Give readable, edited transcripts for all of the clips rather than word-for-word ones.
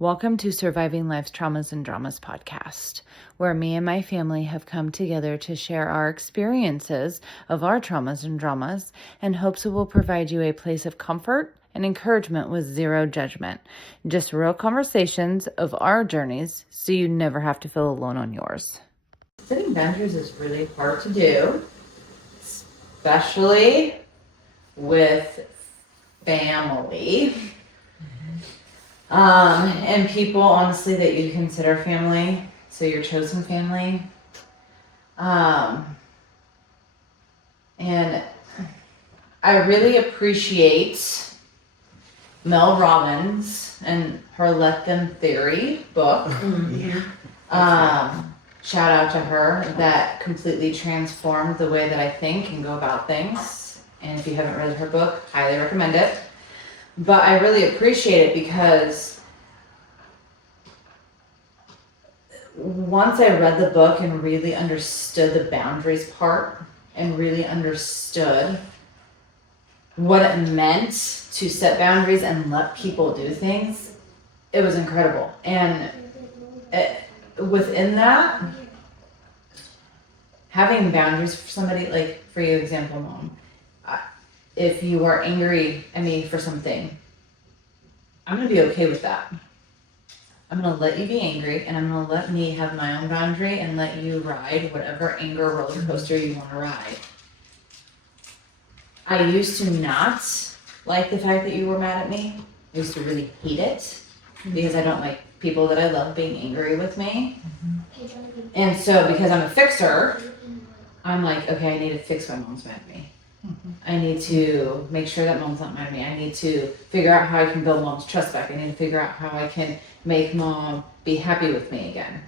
Welcome to Surviving Life's Traumas and Dramas podcast, where me and my family have come together to share our experiences of our traumas and dramas and hopes it will provide you a place of comfort and encouragement with zero judgment. Just real conversations of our journeys so you never have to feel alone on yours. Setting boundaries is really hard to do, especially with family. And people, honestly, that you consider family, so your chosen family. And I really appreciate Mel Robbins and her Let Them Theory book. Shout out to her. That completely transformed the way that I think and go about things. And if you haven't read her book, highly recommend it. But I really appreciate it because once I read the book and really understood the boundaries part and really understood what it meant to set boundaries and let people do things, it was incredible. And within that, having boundaries for somebody, like for you, example, Mom, if you are angry at me for something, I'm going to be okay with that. I'm going to let you be angry, and I'm going to let me have my own boundary and let you ride whatever anger roller coaster you want to ride. I used to not like the fact that you were mad at me. I used to really hate it because I don't like people that I love being angry with me. And so because I'm a fixer, I'm like, okay, I need to fix why Mom's mad at me. I need to make sure that Mom's not mad at me. I need to figure out how I can build Mom's trust back. I need to figure out how I can make Mom be happy with me again.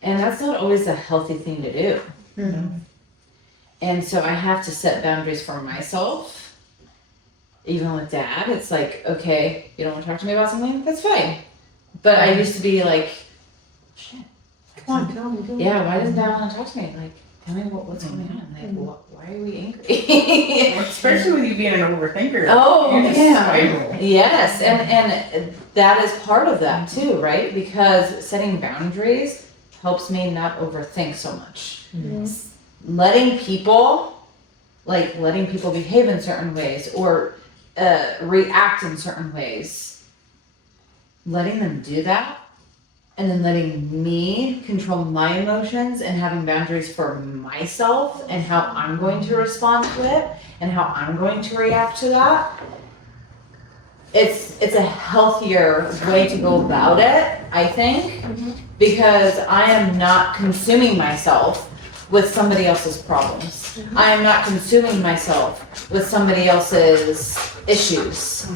And that's not always a healthy thing to do. Mm-hmm. And so I have to set boundaries for myself. Even with Dad, it's like, okay, you don't want to talk to me about something? That's fine. But I used to be like, shit. Come on, tell me. Yeah, why doesn't Dad want to talk to me? Like, tell me what's going on. Like, why are we angry? Especially with you being an overthinker. Oh, yeah. Spiral. Yes, and that is part of that too, right? Because setting boundaries helps me not overthink so much. Mm-hmm. Letting people behave in certain ways or react in certain ways. Letting them do that. And then letting me control my emotions and having boundaries for myself and how I'm going to respond to it and how I'm going to react to that. It's a healthier way to go about it, I think, because I am not consuming myself with somebody else's problems. I am not consuming myself with somebody else's issues.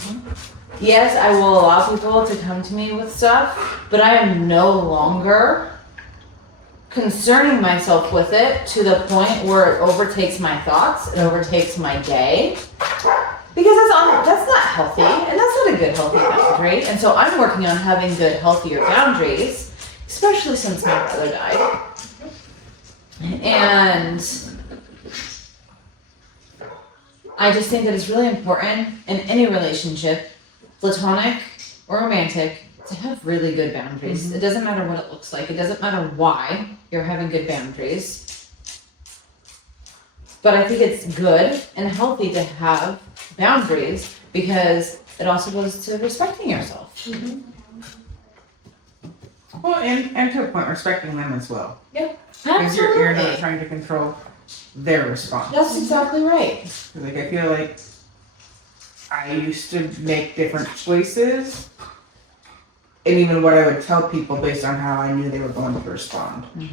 Yes, I will allow people to come to me with stuff, but I am no longer concerning myself with it to the point where it overtakes my thoughts, it overtakes my day, because that's not healthy, and that's not a good healthy boundary. And so I'm working on having good, healthier boundaries, especially since my brother died. And I just think that it's really important in any relationship, platonic or romantic, to have really good boundaries. Mm-hmm. It doesn't matter what it looks like. It doesn't matter why you're having good boundaries. But I think it's good and healthy to have boundaries because it also goes to respecting yourself. Mm-hmm. Well, and to a point, respecting them as well. Yeah, absolutely. Because you're not Absolutely. trying to control their response. That's exactly right. Like, I feel like I used to make different choices, and even what I would tell people based on how I knew they were going to respond. Mm-hmm.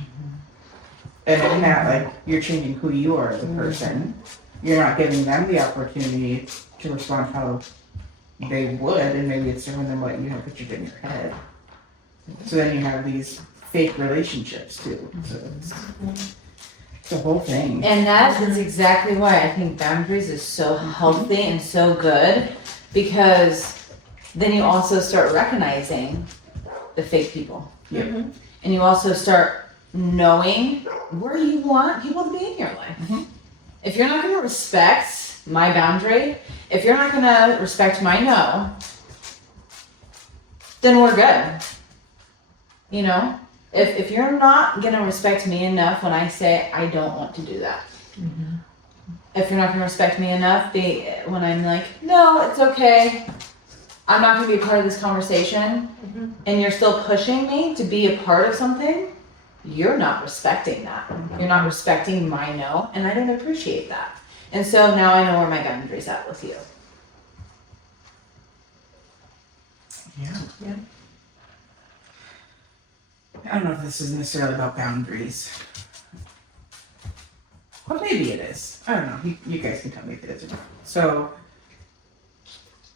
And in that, like, you're changing who you are as a person. You're not giving them the opportunity to respond how they would, and maybe it's different than what you have pictured in your head. So then you have these fake relationships too. So it's the whole thing. And that is exactly why I think boundaries is so healthy and so good, because then you also start recognizing the fake people. Yep. Mm-hmm. And you also start knowing where you want people to be in your life. Mm-hmm. If you're not going to respect my boundary, if you're not going to respect my no, then we're good. You know? If you're not gonna respect me enough when I say I don't want to do that. If you're not gonna respect me enough when I'm like, no, it's okay. I'm not gonna be a part of this conversation, and you're still pushing me to be a part of something, you're not respecting that. You're not respecting my no, and I don't appreciate that. And so now I know where my boundary's at with you. Yeah. I don't know if this is necessarily about boundaries. Well, maybe it is. I don't know. You guys can tell me if it is or not. So,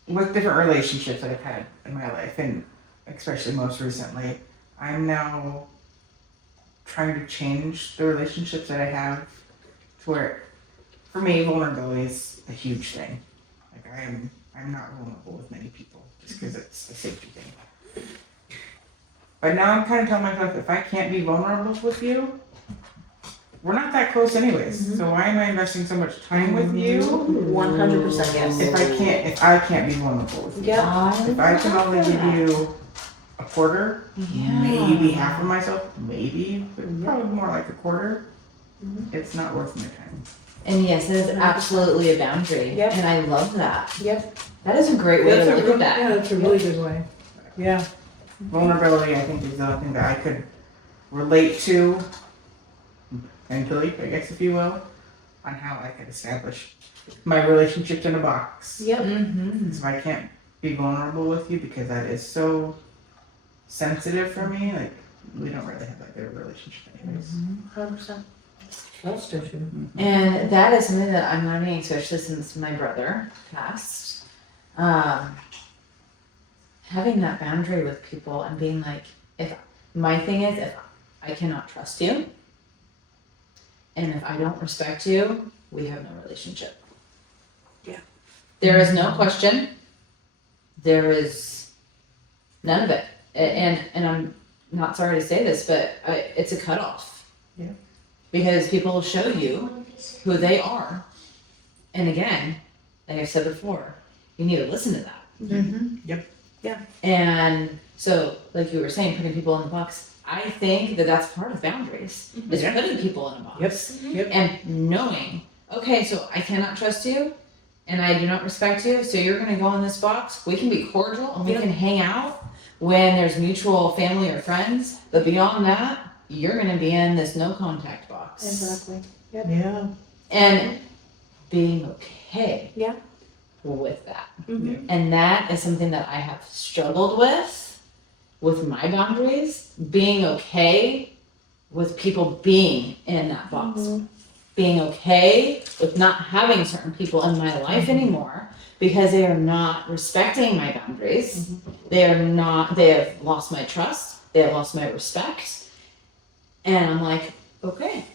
with different relationships that I've had in my life, and especially most recently, I'm now trying to change the relationships that I have to where, for me, vulnerability is a huge thing. Like I'm not vulnerable with many people just because it's a safety thing. But now I'm kind of telling myself, if I can't be vulnerable with you, we're not that close anyways. So why am I investing so much time with you 100% yes. if I can't be vulnerable with you? If I can only give you a quarter, maybe half of myself, maybe, but probably more like a quarter, it's not worth my time. And yes, it is absolutely a boundary. Yep. And I love that. Yep. That is a great way to look at that. Yeah, that's a really good way. Yeah. Vulnerability, I think, is the thing that I could relate to mentally, I guess, if you will, on how I could establish my relationships in a box. Yep. Mm-hmm. So I can't be vulnerable with you because that is so sensitive for me. Like, we don't really have that good of a relationship anyways. 100%. Trust issue. And that is something that I'm learning, especially since my brother passed. Having that boundary with people and being like, if I cannot trust you, and if I don't respect you, we have no relationship. Yeah. There is no question. There is none of it. And I'm not sorry to say this, but it's a cutoff. Yeah. Because people will show you who they are. And again, like I said before, you need to listen to that. Mm-hmm. Yep. Yeah. And so, like you were saying, putting people in the box, I think that that's part of boundaries, is Yeah. putting people in a box. Yep. And knowing, okay, so I cannot trust you, and I do not respect you, so you're gonna go in this box. We can be cordial, and we Yep. can hang out when there's mutual family or friends, but beyond that, you're gonna be in this no contact box. Exactly. Yeah. And being okay Yeah. with that. Mm-hmm. And that is something that I have struggled with my boundaries, being okay with people being in that box. Mhm. Being okay with not having certain people in my life anymore because they are not respecting my boundaries. They have lost my trust. They have lost my respect. And I'm like, okay,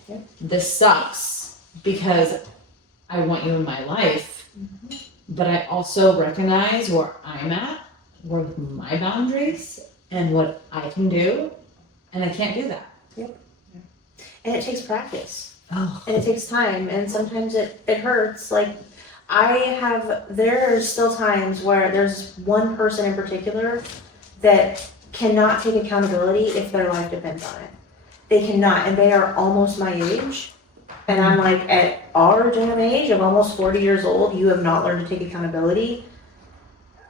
this sucks because I want you in my life. But I also recognize where I'm at, with my boundaries, and what I can do, and I can't do that. And it takes practice. Oh. And it takes time. And sometimes it hurts. Like, there's still times where there's one person in particular that cannot take accountability if their life depends on it. They cannot. And they are almost my age. And I'm like, at our damn age of almost 40 years old, you have not learned to take accountability.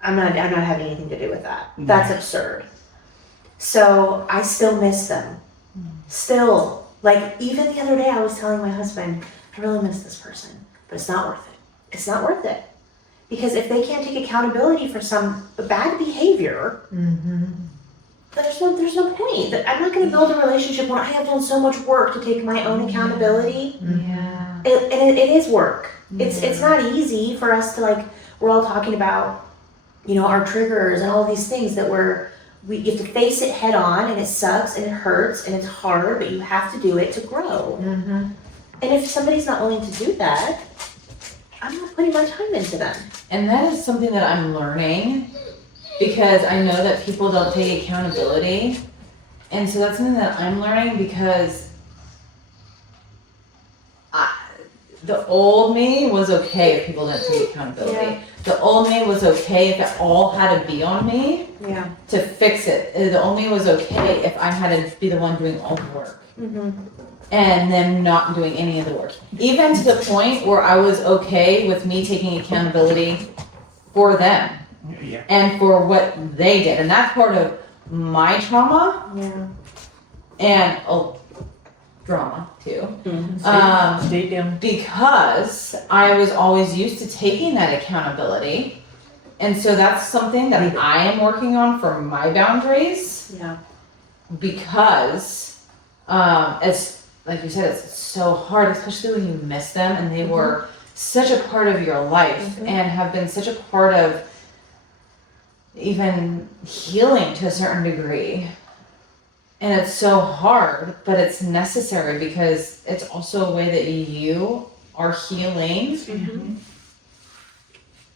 I'm not having anything to do with that. That's absurd. So I still miss them. Still. Like, even the other day I was telling my husband, I really miss this person, but it's not worth it. It's not worth it. Because if they can't take accountability for some bad behavior, there's no point. I'm not going to build a relationship when I have done so much work to take my own accountability. Yeah. It is work. It's not easy for us to, like, we're all talking about, you know, our triggers and all these things that you have to face it head on, and it sucks and it hurts and it's hard, but you have to do it to grow. And if somebody's not willing to do that, I'm not putting my time into them. And that is something that I'm learning because I know that people don't take accountability. And so that's something that I'm learning because the old me was okay if people didn't take accountability. Yeah. The old me was okay if it all had to be on me Yeah. to fix it. The old me was okay if I had to be the one doing all the work. Mm-hmm. And them not doing any of the work. Even to the point where I was okay with me taking accountability for them Yeah. and for what they did. And that's part of my trauma Yeah. and drama too. Stadium. Because I was always used to taking that accountability. And so that's something that I am working on for my boundaries. Yeah. Because it's like you said, it's so hard, especially when you miss them and they were such a part of your life and have been such a part of even healing to a certain degree. And it's so hard, but it's necessary because it's also a way that you are healing.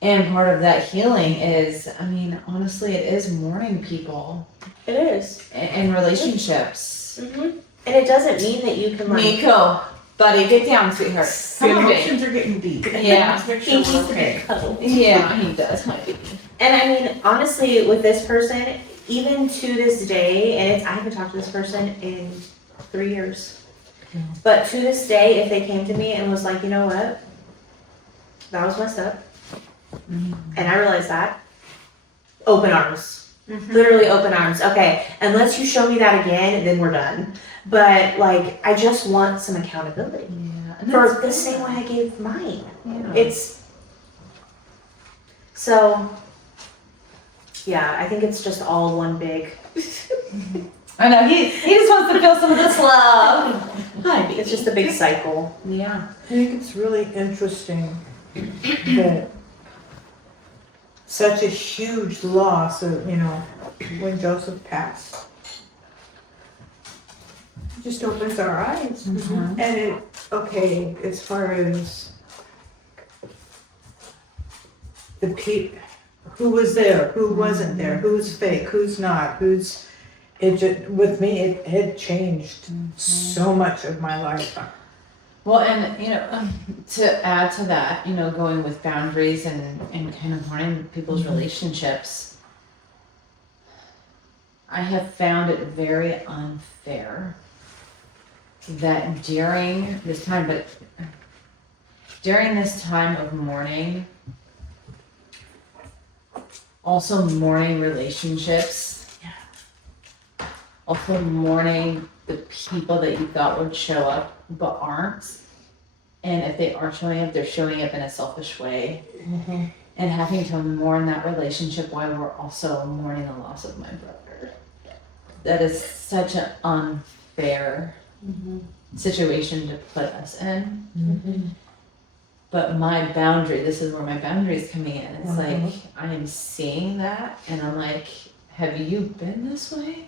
And part of that healing is, I mean, honestly, it is mourning people It is. in relationships. Mm-hmm. And it doesn't mean that you can like. Miko, buddy, get down, sweetheart. The Come on, babe. emotions are getting deep. Yeah. Let's make sure we're okay. Yeah, he does, my baby. And I mean, honestly, with this person, even to this day, and I haven't talked to this person in 3 years. But to this day, if they came to me and was like, you know what? That was messed up. And I realized that. Open arms. Literally open arms. Okay, unless you show me that again, then we're done. But like, I just want some accountability. Yeah. and For that's the same way I gave mine. Yeah. It's so yeah, I think it's just all one big. I know, he just wants to feel some of this love. Hi, baby. It's just a big cycle. Yeah. I think it's really interesting that such a huge loss of, when Joseph passed. It just opens our eyes. Mhm. And as far as the people, who was there, who wasn't there, who's fake, who's not, with me, it had changed so much of my life. Well, and to add to that, going with boundaries and kind of learning people's relationships, I have found it very unfair that during this time of mourning, also mourning relationships, also mourning the people that you thought would show up but aren't. And if they are showing up, they're showing up in a selfish way. And having to mourn that relationship while we're also mourning the loss of my brother. That is such an unfair situation to put us in. But my boundary, this is where my boundary is coming in. It's like, I am seeing that and I'm like, have you been this way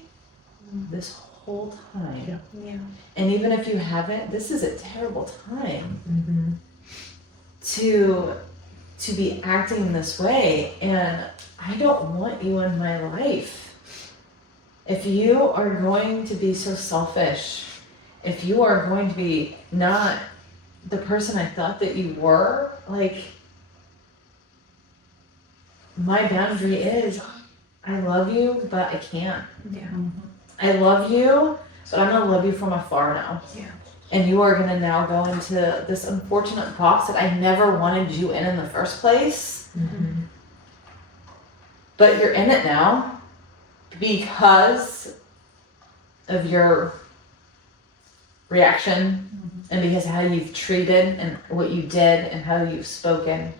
this whole time? Yeah. And even if you haven't, this is a terrible time to be acting this way. And I don't want you in my life. If you are going to be so selfish, if you are going to be not the person I thought that you were, like, my boundary is, I love you, but I can't. Yeah. I love you, but I'm gonna love you from afar now. Yeah. And you are gonna now go into this unfortunate box that I never wanted you in the first place. But you're in it now because of your reaction and because of how you've treated and what you did and how you've spoken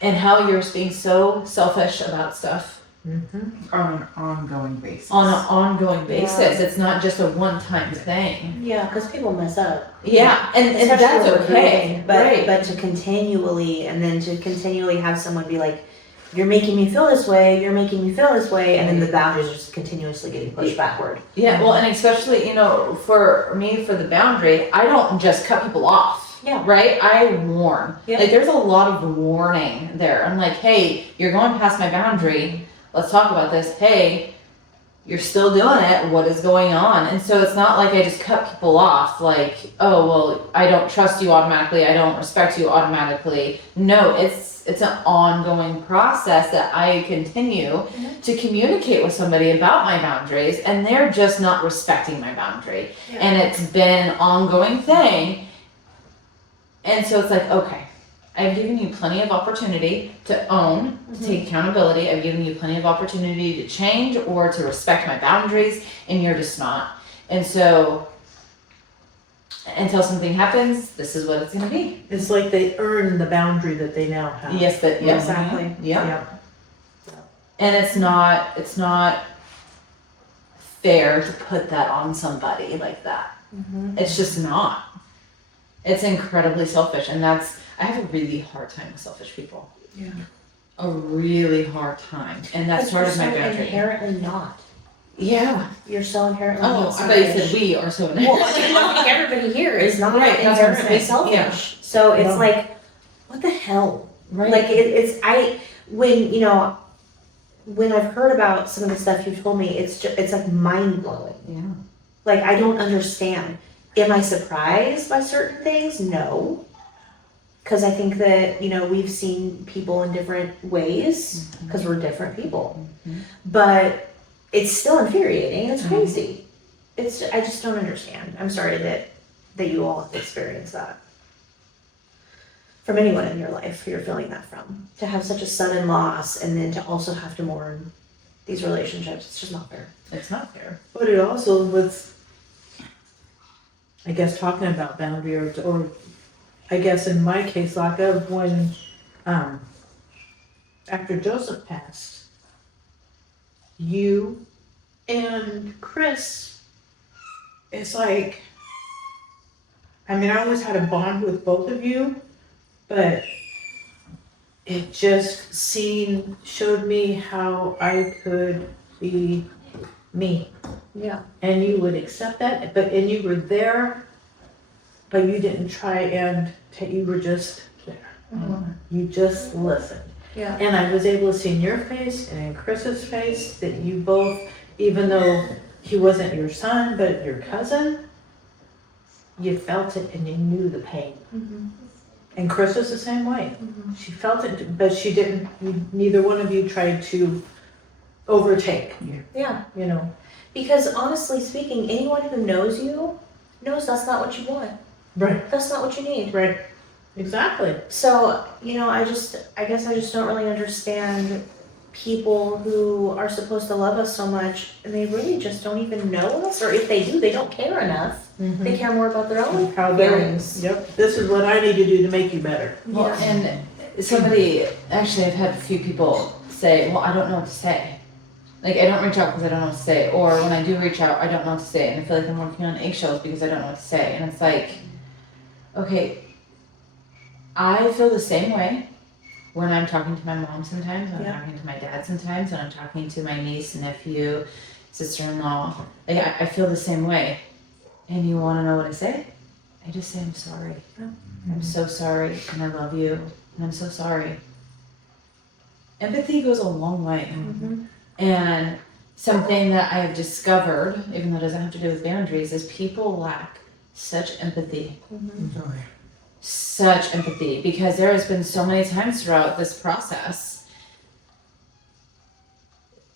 and how you're being so selfish about stuff. On an ongoing basis. On an ongoing basis. Yeah. It's not just a one-time thing. Yeah, because people mess up. Yeah, and Especially that's when we're okay. grieving, But right. but to continually have someone be like, you're making me feel this way, you're making me feel this way, and then the boundaries are just continuously getting pushed backward. Yeah, well, and especially, for me, for the boundary, I don't just cut people off. Yeah. Right? I warn. Yeah. Like, there's a lot of warning there. I'm like, hey, you're going past my boundary. Let's talk about this. Hey, you're still doing it. What is going on? And so it's not like I just cut people off like, oh, well, I don't trust you automatically. I don't respect you automatically. No, it's an ongoing process that I continue to communicate with somebody about my boundaries, and they're just not respecting my boundary. Yeah. And it's been an ongoing thing. And so it's like, okay, I've given you plenty of opportunity to own, to take accountability. I've given you plenty of opportunity to change or to respect my boundaries, and you're just not. And so until something happens, this is what it's gonna be. It's like they earn the boundary that they now have. Yes, that Yeah, exactly. Yeah. Yeah. And it's not fair to put that on somebody like that. Mhm. It's just not. It's incredibly selfish, and I have a really hard time with selfish people. Yeah. A really hard time, and that's But part of you're my so boundary. inherently not. Yeah. You're so inherently Oh, not I thought you selfish. said we are so. Well, I think everybody here is not Right, that's what I'm inherently saying, yeah. selfish. So it's No. like, what the hell? Right. Like when I've heard about some of the stuff you've told me, it's like mind blowing. Yeah. Like I don't understand. Am I surprised by certain things? No. Because I think that, we've seen people in different ways because we're different people. Mhm. But it's still infuriating. It's crazy. I just don't understand. I'm sorry that you all have experienced that. From anyone in your life who you're feeling that from. To have such a sudden loss and then to also have to mourn these relationships, it's just not fair. It's not fair. But it also was, I guess, talking about boundary or I guess in my case, like of when, after Joseph passed, you and Chris, it's like, I mean, I always had a bond with both of you, but it just showed me how I could be me. Yeah. And you would accept that, and you were there, but you didn't try and you were just there. You just listened. Yeah. And I was able to see in your face and in Chris's face that you both, even though he wasn't your son, but your cousin, you felt it and you knew the pain. Mm-hmm. And Chris was the same way. Mm-hmm. She felt it, but she didn't, neither one of you tried to overtake, Yeah. you know. Because honestly speaking, anyone who knows you knows that's not what you want. Right. That's not what you need. Right. Exactly. So, I guess I just don't really understand people who are supposed to love us so much and they really just don't even know us, or if they do, they don't care enough. Mm-hmm. They care more about their own How they're, feelings. yep, this is what I need to do to make you better. Well, and somebody, actually, I've had a few people say, well, I don't know what to say. Like, I don't reach out because I don't know what to say. Or when I do reach out, I don't know what to say. And I feel like I'm working on eggshells because I don't know what to say. And it's like, okay, I feel the same way when I'm talking to my mom sometimes, when I'm talking to my dad sometimes, when I'm talking to my niece, nephew, sister-in-law. Like, I feel the same way. And you want to know what I say? I just say, I'm sorry. I'm so sorry, and I love you, and I'm so sorry. Empathy goes a long way. Mm-hmm. And something that I have discovered, even though it doesn't have to do with boundaries, is people lack such empathy. Mm-hmm. Such empathy. Because there has been so many times throughout this process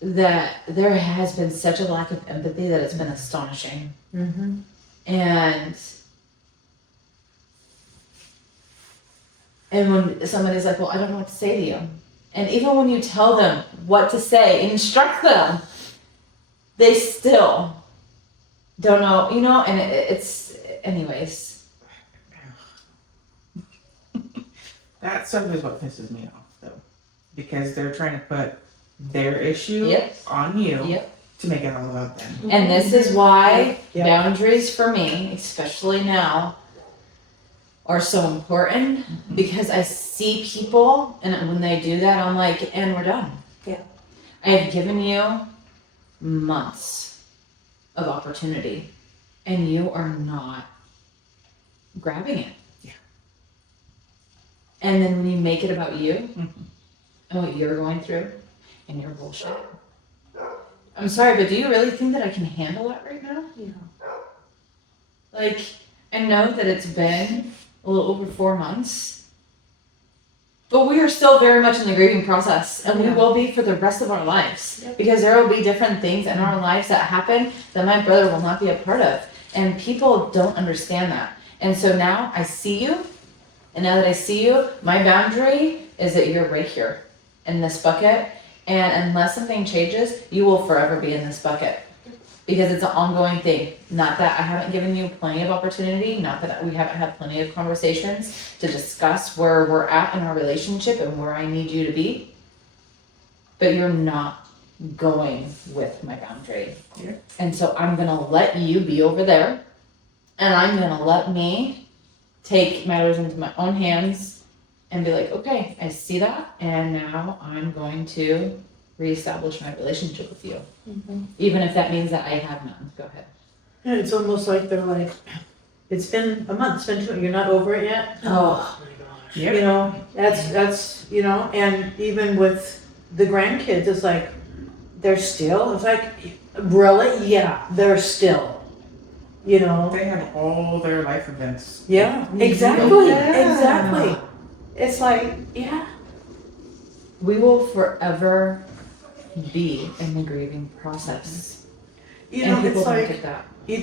that there has been such a lack of empathy that it's been astonishing. Mm-hmm. And when somebody's like, well, I don't know what to say to you. And even when you tell them what to say, instruct them, they still don't know, and it's, anyways. That stuff is what pisses me off, though, because they're trying to put their issue Yep. on you Yep. to make it all about them. And this is why Yep. boundaries for me, especially now, are so important, because I see people, and when they do that, I'm like, and we're done. Yeah. I have given you months of opportunity, and you are not grabbing it. Yeah. And then when you make it about you, Mhm. and what you're going through, and your bullshit, I'm sorry, but do you really think that I can handle it right now? Yeah. Like, I know that it's been a little over 4 months, but we are still very much in the grieving process, and we Yeah. will be for the rest of our lives. Yep. Because there will be different things in our lives that happen that my brother will not be a part of. And people don't understand that. And so now I see you, and now that I see you, my boundary is that you're right here in this bucket. And unless something changes, you will forever be in this bucket. Because it's an ongoing thing. Not that I haven't given you plenty of opportunity, not that we haven't had plenty of conversations to discuss where we're at in our relationship and where I need you to be. But you're not going with my boundary. Yeah. And so I'm gonna let you be over there, and I'm gonna let me take matters into my own hands and be like, okay, I see that, and now I'm going to reestablish my relationship with you. Even if that means that I have none. Go ahead. And it's almost like they're like, it's been a month, it's been 2, you're not over it yet? Oh. My gosh. Yep. You know, that's, you know, and even with the grandkids, it's like, they're still, it's like, really? Yeah, they're still, you know? They have all their life events. Yeah, exactly, Yeah. exactly. It's like, yeah. We will forever be in the grieving process. You And know, people it's don't like, get that. you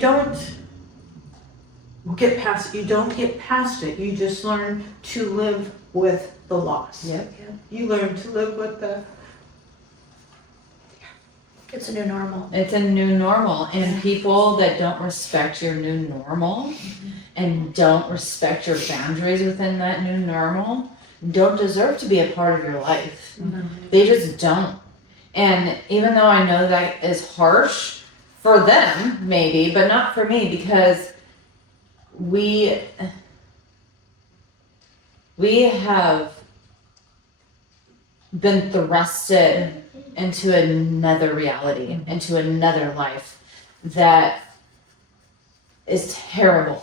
don't get past it. You just learn to live with the loss. Yep. You learn to live with the, It's a new normal. It's a new normal, and people that don't respect your new normal and don't respect your boundaries within that new normal don't deserve to be a part of your life. They just don't. And even though I know that is harsh for them, maybe, but not for me, because we have been thrusted into another reality, into another life that is terrible.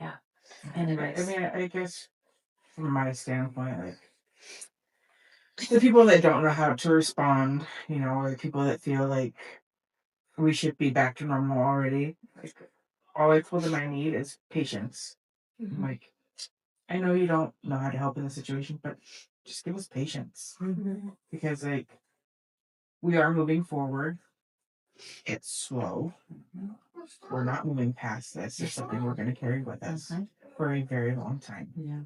Yeah. Anyways. I mean, I guess from my standpoint, like the people that don't know how to respond, you know, or the people that feel like we should be back to normal already, like all I told them I need is patience. I'm like, I know you don't know how to help in the situation, but just give us patience. Because like we are moving forward. It's slow. We're not moving past this. It's something we're gonna carry with us for a very long time. Yeah.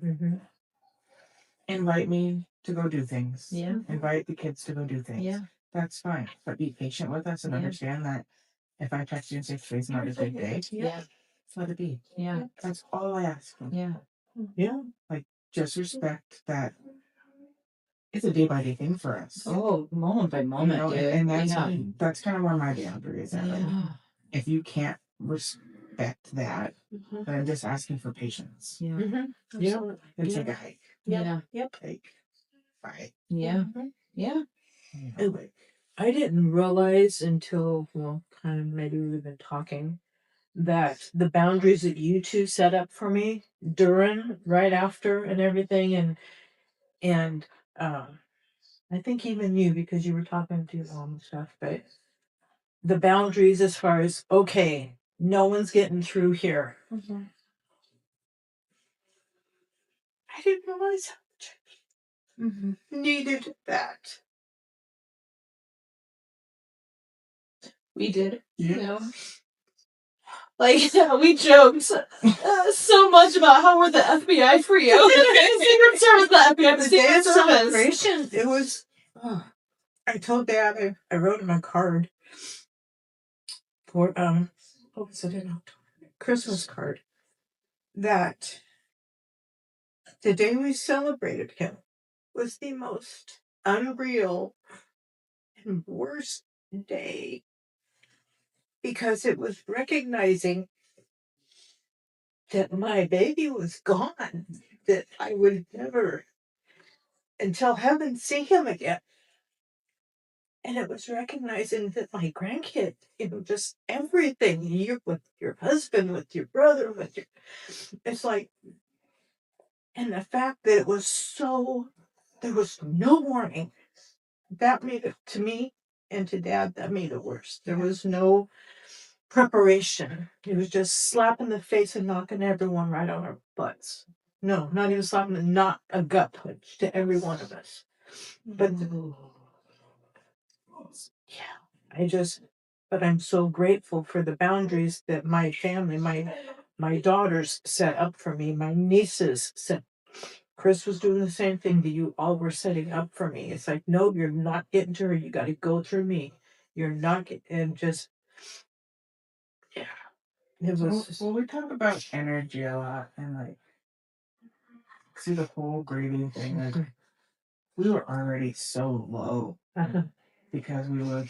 Invite me to go do things. Yeah. Invite the kids to go do things. Yeah. That's fine. But be patient with us and Yeah. understand that if I text you and say today's not a good day, Yeah. let it be. Yeah. That's all I ask for. Yeah. yeah. Just respect that it's a day by day thing for us. Oh, moment by moment, You know, dude. and yeah. that's kind of where my boundary is at. Like, Yeah. if you can't respect that, then I'm just asking for patience. Yeah. Yeah. It's like a hike. Yeah. Like, bye. Yeah. Yeah. You know, like, I didn't realize until, well, kind of maybe we've been talking, that the boundaries that you two set up for me during, right after, and everything, and I think even you, because you were talking to your mom and stuff, but the boundaries as far as, okay, no one's getting through here. I didn't realize how much I needed that. We did. Yeah. Like, we joked so much about how we're the FBI for you. Secret Service, the FBI, The day Secret of Service. celebration, it was, I told Dad, I wrote him a card for, what was it in October? Christmas card. That the day we celebrated him was the most unreal and worst day because it was recognizing that my baby was gone, that I would never, until heaven, see him again. And it was recognizing that my grandkid, you know, just everything, you with your husband, with your brother, with your, it's like, and the fact that it was so there was no warning. That made it, to me and to Dad, that made it worse. There was no preparation. It was just slap in the face and knocking everyone right on our butts. No, not even slapping, not a gut punch to every one of us. But but I'm so grateful for the boundaries that my family, my daughters set up for me, my nieces set. Chris was doing the same thing that you all were setting up for me. It's like, no, you're not getting to her. You got to go through me. You're not getting, and just, yeah. It was, Well, we talk about energy a lot, and like, see the whole grieving thing. Like, we were already so low because we were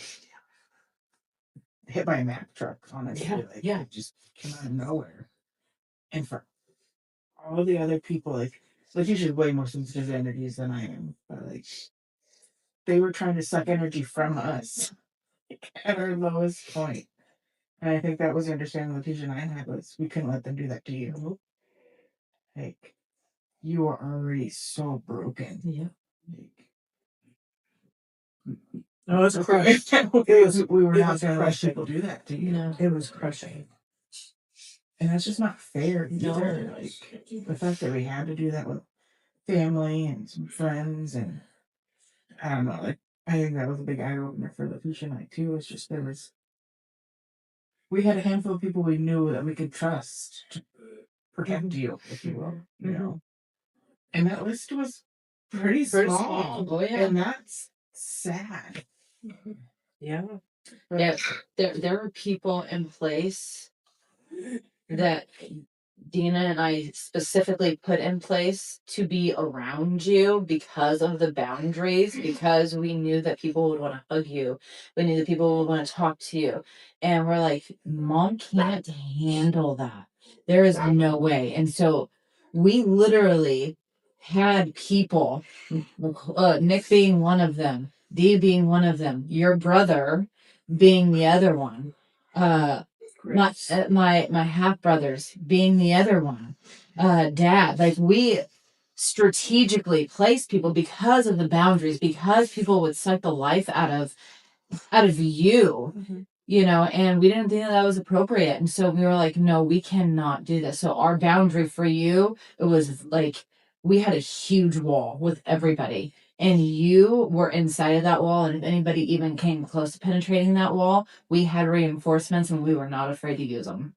hit by a Mack truck. Honestly, Yeah. it just came out of nowhere. And for all the other people, like Letitia's way more sensitive to energies than I am, but like, they were trying to suck energy from us at our lowest point. And I think that was the understanding Letitia and I had, was we couldn't let them do that to you. Like, you are already so broken. yeah. Like, No, it was okay. crushing. We were it not was going to let crushing. people do that to you. No, it was crushing. And that's just not fair No. either. Like, the fact that we had to do that with family and some friends, and I don't know, like, I think that was a big eye opener for Letitia and I too. It's just we had a handful of people we knew that we could trust to protect you, if you will, you know. And that list was pretty small. Oh yeah. And that's sad. Yeah. Yeah, there are people in place that Dina and I specifically put in place to be around you because of the boundaries, because we knew that people would want to hug you. We knew that people would want to talk to you. And we're like, Mom can't handle that. There is no way. And so we literally had people, Nick being one of them, Dee being one of them, your brother being the other one, my half brothers being the other one, dad, like we strategically placed people because of the boundaries, because people would suck the life out of you, you know, and we didn't think that was appropriate, and so we were like, no, we cannot do this. So our boundary for you, it was like we had a huge wall with everybody, and you were inside of that wall, and if anybody even came close to penetrating that wall, we had reinforcements and we were not afraid to use them.